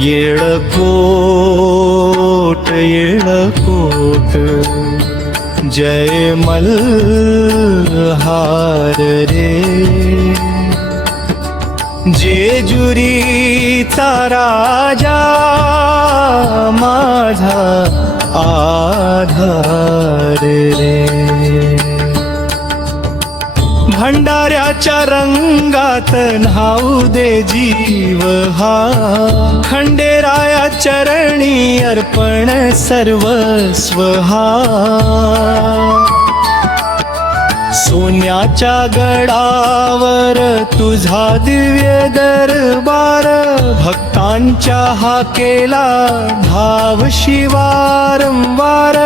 येळकोट येळकोट जय मल्हार रे, जेजुरीचा राजा माझा आधार रे. भंडाऱ्याच्या रंगात न्हाऊ दे जीव हा, खंडेराया चरणी अर्पण सर्वस्व हा. सोन्याच्या गडावर तुझा दिव्य दरबार, भक्तांच्या हाकेला धावशी वारंवार.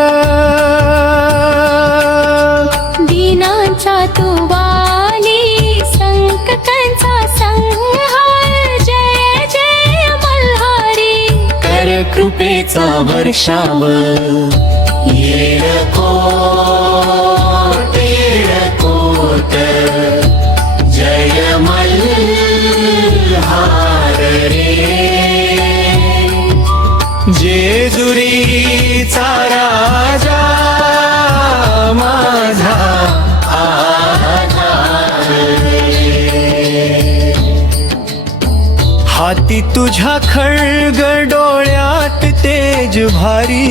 दीनांचा तू वाली, संकटांचा संहार, जय जय मल्हारी. कर कृपेचा वर्षाव येळकोट येळकोट जय मल्हार रे, जेजुरीचा राजा माझा आधार रे. हाती तुझ्या खड्ग डोळ्यात तेज भारी,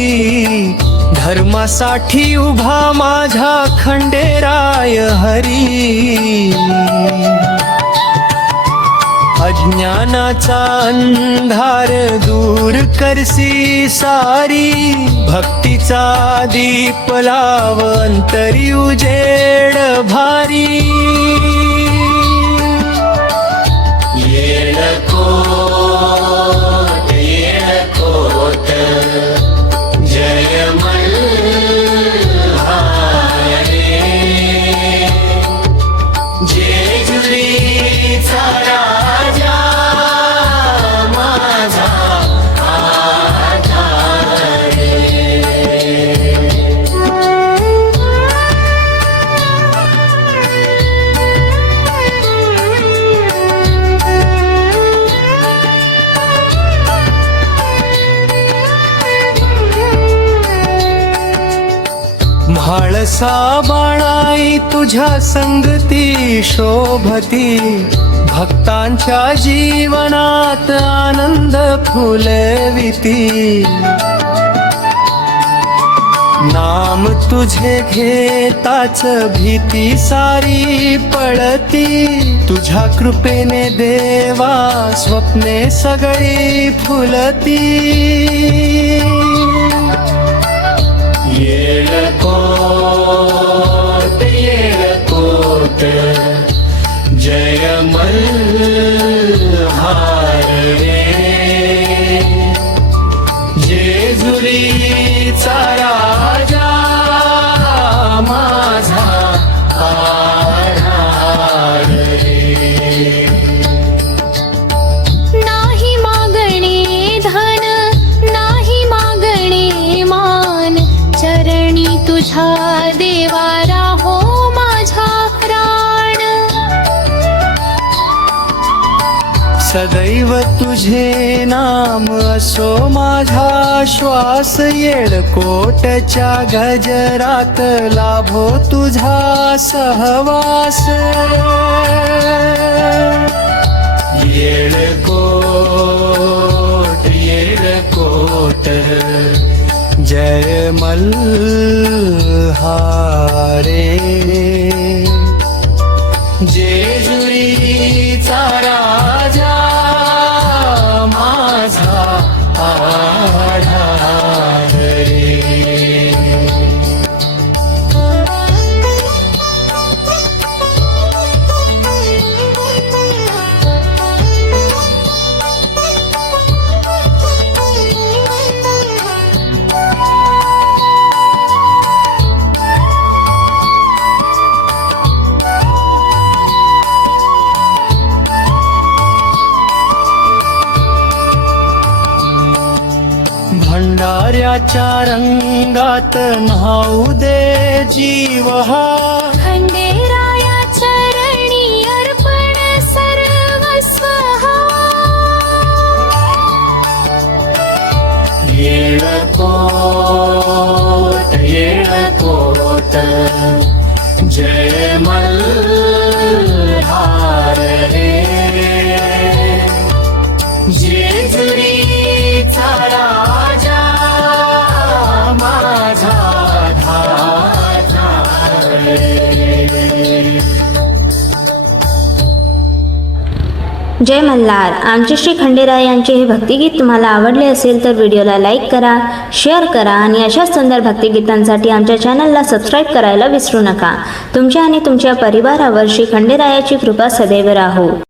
धर्मासाठी उभा माझा खंडेराय हरी. अज्ञानाचा अंधार दूर करसी सारी, भक्तीचा दीप लाव अंतरी उजेड भारी. येळकोट येळकोट जय मल्हार रे, जेजुरीचा राजा माझा आधार रे. म्हाळसा बाळाई तुझ्या संगती शोभती, भक्तांच्या जीवनात आनंद फुलविती. नाम तुझे घेताच भीती सारी पळती, तुझ्या कृपेने देवा स्वप्ने सगळी फुलती. येळकोट येळकोट जय मल्हार रे, जेजुरीचा राजा माझा आधार रे. नाही मागणे धन, नाही मागणे मान, चरणी तुझ्या देवा राहो माझा प्राण. सदैव तुझे नाम असो माझा श्वास, येळकोटच्या गजरात लाभो तुझा सहवास. येळकोट येळकोट जय मल्हार रे, जेजुरीचा राजा माझा आधार रे. भंडाऱ्याच्या रंगात न्हाऊ दे जीव हा, खंडेराया चरणी अर्पण सर्वस्व हा. होत जय मल्हार रे जेजुरीचा राजा माझा धाजा रे. जय मल्हार. आमचे श्री खंडेराय यांचे हे भक्तिगीत तुम्हाला आवडले असेल तर व्हिडिओला लाईक करा, शेअर करा आणि अशाच सुंदर भक्तिगीतांसाठी आमच्या चॅनलला सबस्क्राईब करायला विसरू नका. तुमच्या आणि तुमच्या परिवारावर श्री खंडेरायाची कृपा सदैव राहो.